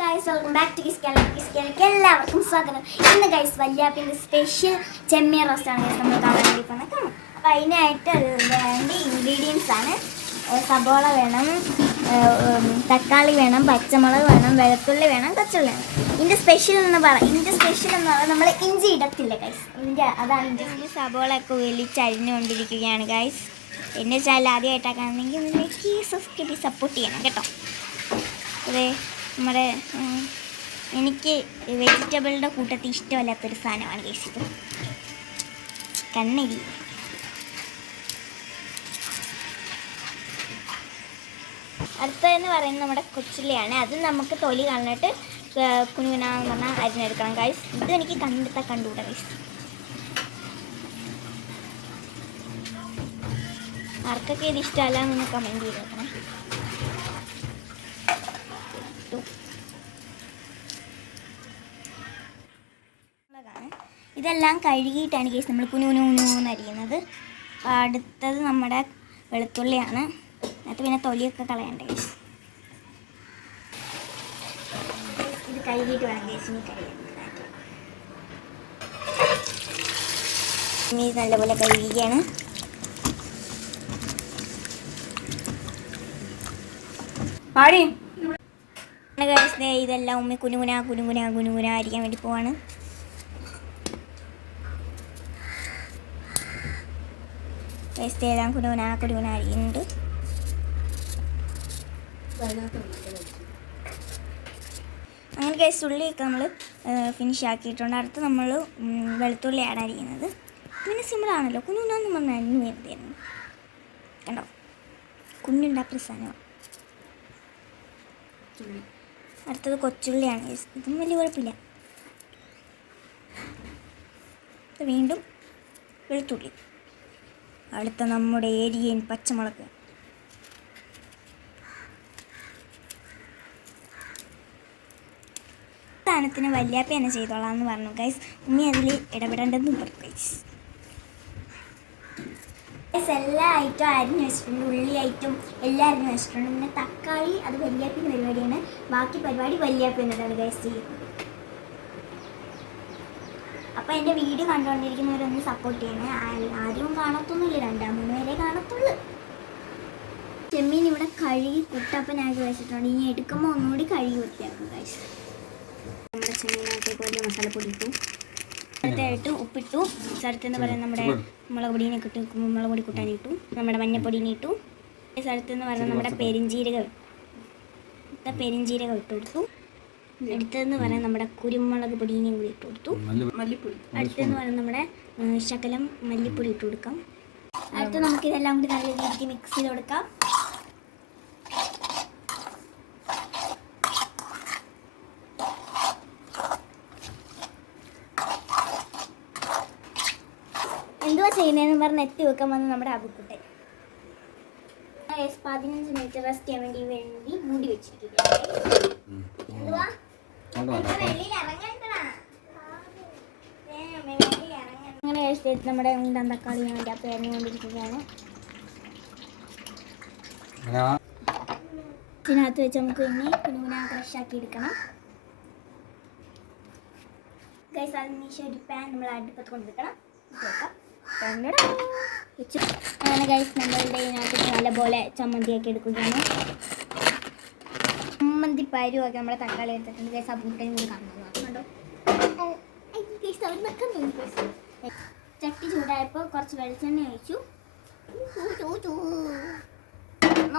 Guys welcome back to കിസ്കേലേക്ക് എല്ലാവർക്കും സ്വാഗതം. ഇന്ന് ഗൈസ് വല്യാപ്പിൻ്റെ സ്പെഷ്യൽ ചെമ്മീൻ റോസ്റ്റാണ് ഗൈസ് നമ്മൾ കാണാൻ വേണ്ടി പോകുന്നത്. അപ്പോൾ അതിനായിട്ട് വേണ്ട ഇൻഗ്രീഡിയൻസ് ആണ് സബോള വേണം, തക്കാളി വേണം, പച്ചമുളക് വേണം, വെളുത്തുള്ളി വേണം, കൊച്ചുള്ളി വേണം. ഇതിൻ്റെ സ്പെഷ്യൽ എന്ന് പറഞ്ഞാൽ നമ്മൾ ഇഞ്ചി ഇടത്തില്ല ഗൈസ്. അതാണ് ഇഞ്ചി. സബോള ഒക്കെ വലിച്ചരിഞ്ഞുകൊണ്ടിരിക്കുകയാണ് ഗൈസ്. എൻ്റെ ചാനൽ ആദ്യമായിട്ടാക്കാണെങ്കിൽ നിങ്ങൾക്ക് സബ്സ്ക്രൈബ് സപ്പോർട്ട് ചെയ്യണം കേട്ടോ. അതെ, നമ്മുടെ എനിക്ക് വെജിറ്റബിളിൻ്റെ കൂട്ടത്തിൽ ഇഷ്ടമല്ലാത്തൊരു സാധനമാണ് ഗൈസ് ഇത്. കണ്ണരി അടുത്തതെന്ന് പറയുന്നത് നമ്മുടെ കൊച്ചുള്ളിയാണ്. അത് നമുക്ക് തൊലി കളഞ്ഞിട്ട് കുഞ്ഞുനാന്ന് പറഞ്ഞാൽ അരിഞ്ഞെടുക്കണം ഗൈസ്. ഇത് എനിക്ക് കണ്ടുകൂടാ ഗൈസ്. ആർക്കൊക്കെ ഇത് ഇഷ്ടമല്ല എന്ന് കമൻറ്റ് ചെയ്തേക്കണം. ഇതെല്ലാം കഴുകിയിട്ടാണ് കേസ് നമ്മൾ കുനുകുനുന്ന് അരിയുന്നത്. അടുത്തത് നമ്മുടെ വെളുത്തുള്ളിയാണ്. അത് പിന്നെ തൊലിയൊക്കെ കളയണ്ട കേസ്. ഇത് കഴുകിയിട്ട് വേണം കേസ് ഇനി കഴിയാൻ. നല്ലപോലെ കഴുകിയാണ്. ഇതെല്ലാം ഉമ്മി കുനുകുന അരിക്കാൻ വേണ്ടി പോവാണ്. എല്ലാം കുനുകുന അരിയുന്നുണ്ട്. അങ്ങനെ കേസ് ഉള്ളിയൊക്കെ നമ്മൾ ഫിനിഷ് ആക്കിയിട്ടുണ്ട്. അടുത്ത് നമ്മൾ വെളുത്തുള്ളിയാണ് അരിയുന്നത്. പിന്നെ സിമ്പിളാണല്ലോ, കുനുകുനാന്ന് പറഞ്ഞാൽ അരിഞ്ഞു വരുന്നതായിരുന്നു കണ്ടോ. കുഞ്ഞുണ്ടാക്കുന്ന സാധനമാണ്. അടുത്തത് കൊച്ചുള്ളിയാണ് കേസ്. ഇതും വലിയ കുഴപ്പമില്ല. വീണ്ടും വെളുത്തുള്ളി. അടുത്ത നമ്മുടെ ഏരിയൻ പച്ചമുളക്. സ്ഥാനത്തിന് വല്യാപ്പ തന്നെ ചെയ്തോളാം എന്ന് പറഞ്ഞു ഗൈസ്. ഉമ്മി അതിൽ ഇടപെടേണ്ടതെന്ന് പറഞ്ഞു ഗൈസ്. എല്ലാ ഐറ്റം അരിഞ്ഞ് വെച്ചിട്ടുണ്ട്. ഉള്ളി ഐറ്റം എല്ലാം അരിഞ്ഞ് വെച്ചിട്ടുണ്ട്. പിന്നെ തക്കാളി അത് വല്യാപ്പിൻ്റെ പരിപാടിയാണ്. ബാക്കി പരിപാടി വല്യാപ്പ എന്നതാണ് ഗൈസ് ചെയ്യുന്നത്. അപ്പോൾ എൻ്റെ വീഡിയോ കണ്ടുകൊണ്ടിരിക്കുന്നവരൊന്ന് സപ്പോർട്ട് ചെയ്യണേ. ആദ്യം കാണത്തൊന്നുമില്ല, 2-3 പേരെ കാണത്തുള്ളൂ. ചെമ്മീൻ ഇവിടെ കഴുകി കുട്ടപ്പനാക്കി വെച്ചിട്ടുണ്ട്. ഇനി എടുക്കുമ്പോൾ ഒന്നുകൂടി കഴുകി വൃത്തിയാക്കും ഗൈസ്. നമ്മുടെ ചെമ്മീനകത്തേക്ക് വലിയ മസാലപ്പൊടി ഇട്ടു. അടുത്തായിട്ട് ഉപ്പിട്ടു. സ്ഥലത്തെന്ന് പറയാൻ നമ്മുടെ മുളക് പൊടിയൊക്കെ ഇട്ടു. മുളക് പൊടി കൂട്ടാനിട്ടു. നമ്മുടെ മഞ്ഞപ്പൊടിനെ ഇട്ടു. സ്ഥലത്തെന്ന് പറഞ്ഞാൽ നമ്മുടെ പെരിഞ്ചീരകം ഇട്ട് കൊടുത്തു. അടുത്തതെന്ന് പറയാൻ നമ്മുടെ കുരുമുളക് പൊടിയും കൂടി ഇട്ട് കൊടുത്തു. അടുത്തെന്ന് പറയാൻ നമ്മുടെ ശകലം മല്ലിപ്പൊടി ഇട്ട് കൊടുക്കാം. അടുത്ത് നമുക്കിതെല്ലാം കൂടി നല്ല രീതിക്ക് മിക്സ് ചെയ്ത് കൊടുക്കാം. എന്തുവാ ചെയ്യുന്നതെന്ന് പറഞ്ഞ് എത്തി വെക്കാൻ വന്ന് നമ്മുടെ അബുക്കുട്ടൻ 15 മിനിറ്റ് റെസ്റ്റ് ചെയ്യാൻ വേണ്ടി മൂടി വെച്ചിരിക്കുകയാണ്. അങ്ങനെ കഴിച്ചിട്ട് നമ്മുടെ ഉണ്ടൻ തക്കാളി വേണ്ടി അപ്പം എറിഞ്ഞുകൊണ്ടിരിക്കുകയാണ്. ഇതിനകത്ത് വെച്ച് നമുക്ക് ഇനി കുനുകുന ക്രഷാക്കി എടുക്കണം ഗൈസ്. അതിനുശേഷം ഒരു പാൻ നമ്മൾ അടുപ്പത്ത് കൊണ്ടുവെക്കണം. അങ്ങനെ ഗൈസ് നമ്മളുടെ ഇതിനകത്ത് നല്ലപോലെ ചമ്മന്തിയാക്കി എടുക്കുകയാണ്. ചമ്മന്തി പരുവൊക്കെ നമ്മുടെ തക്കാളി എടുത്തിട്ടുണ്ട് ഗൈസ്. ആ ബൂട്ടയും കൂടി കണ്ടോ. ചട്ടി ചൂടായപ്പോൾ കുറച്ച് വെളിച്ചെണ്ണ ഒഴിച്ചു.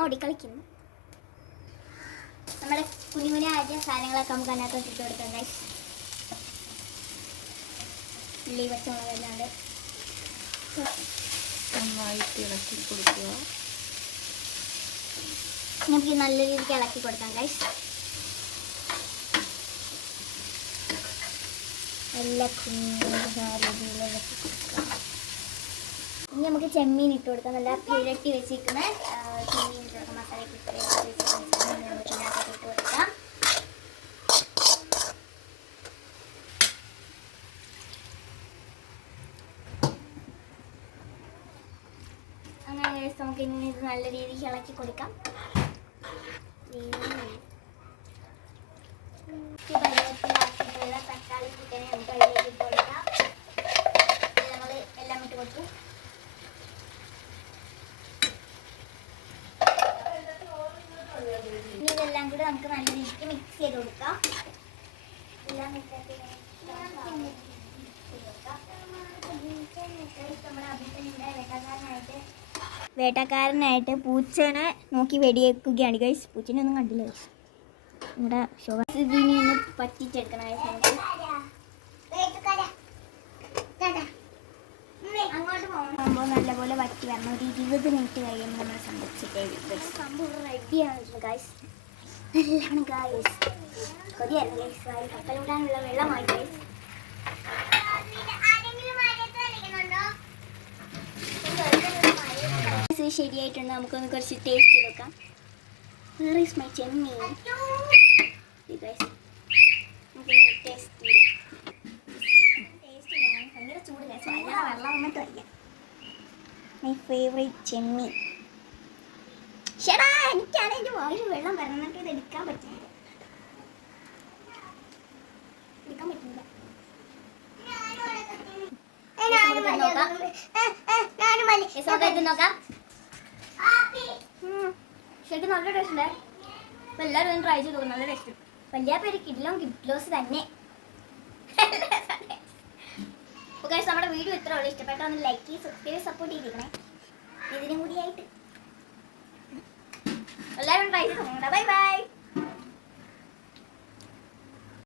ഓടിക്കളിക്കുന്നു. നമ്മുടെ കുഞ്ഞുകുഞ്ഞ ആദ്യ സാധനങ്ങളൊക്കെ നമുക്ക് അതിനകത്ത് ഇട്ട് കൊടുക്കാം ഗൈസ്. ഉള്ളി പച്ചമുളക് അല്ലാണ്ട് നന്നായിട്ട് ഇളക്കി കൊടുക്കുക. നമുക്ക് നല്ല രീതിക്ക് ഇളക്കി കൊടുക്കാം ഗൈസ്. എല്ലാ രീതിയിൽ ഇളക്കി കൊടുക്കാം. ഇനി നമുക്ക് ചെമ്മീൻ ഇട്ട് കൊടുക്കാം. നല്ല ഇരട്ടി വെച്ചിരിക്കുന്ന ചെമ്മീൻ ഇട്ട് കൊടുക്കാം. മസാലയ്ക്ക് ഇട്ട് കൊടുക്കാം. അങ്ങനെ നമുക്ക് ഇനി ഇത് നല്ല രീതിക്ക് ഇളക്കി കൊടുക്കാം. കൂടി നമുക്ക് നല്ല രീതിക്ക് മിക്സ് ചെയ്ത് കൊടുക്കാം. എല്ലാം വേട്ടക്കാരനായിട്ട് പൂച്ചനെ നോക്കി വെടിയേക്കുകയാണ് ഗൈസ്. പൂച്ചനെ ഒന്നും കണ്ടില്ല ഗൈസ്. ഇവിടെ ശോഭനെ ഒന്ന് പറ്റിച്ചെടുക്കണം ഗൈസ്. അങ്ങോട്ട് പോകുമ്പോൾ നല്ലപോലെ വറ്റി വരണം. ഒരു 20 മിനിറ്റ് കഴിയുമ്പോൾ നമ്മൾ സംഭവിച്ചിട്ടേ സംഭവം റെഡിയാണ് ഗൈസ്. നല്ലതാണ് ഗൈസ്. കൊതിയായിരുന്നു ഗൈസ്. കപ്പലിടാനുള്ള വെള്ളമായി ഗൈസ്. ശരിയായിട്ടുണ്ട്. നമുക്കൊന്ന് കുറച്ച് ടേസ്റ്റ് ചെയ്ത് നോക്കാം. Where is my Chemmeen guys. Taste ഭയങ്കര ചൂട് ഗൈസ്. വെള്ളം വന്നിട്ട് വയ്യ. മൈ ഫേവറേറ്റ് ചെമ്മീൻ. ശരാ എനിക്കാണ് എൻ്റെ വായിൽ വെള്ളം വരണിട്ട് ഇത് എടുക്കാൻ പറ്റില്ല. എടുക്കാൻ പറ്റില്ല. നോക്കാം. ശരിക്കും നല്ല ടേസ്റ്റ് ഉണ്ട്. അപ്പം എല്ലാവരും ഒന്ന് ട്രൈ ചെയ്ത് നോക്കും. നല്ല ടേസ്റ്റ്. വലിയ പേര് കിഡ്ലോസ് തന്നെ. അപ്പോൾ ഗൈസ് നമ്മുടെ വീഡിയോ ഇത്ര ഉള്ളൂ. ഇഷ്ടപ്പെട്ട ഒന്ന് ലൈക്ക് ചെയ്ത് സബ്സ്ക്രൈബ് സപ്പോർട്ട് ചെയ്തിരിക്കണേ. ഇതിനും കൂടിയായിട്ട് എല്ലാവരും ട്രൈ ചെയ്ത് നോക്കണ്ട. Bye bye.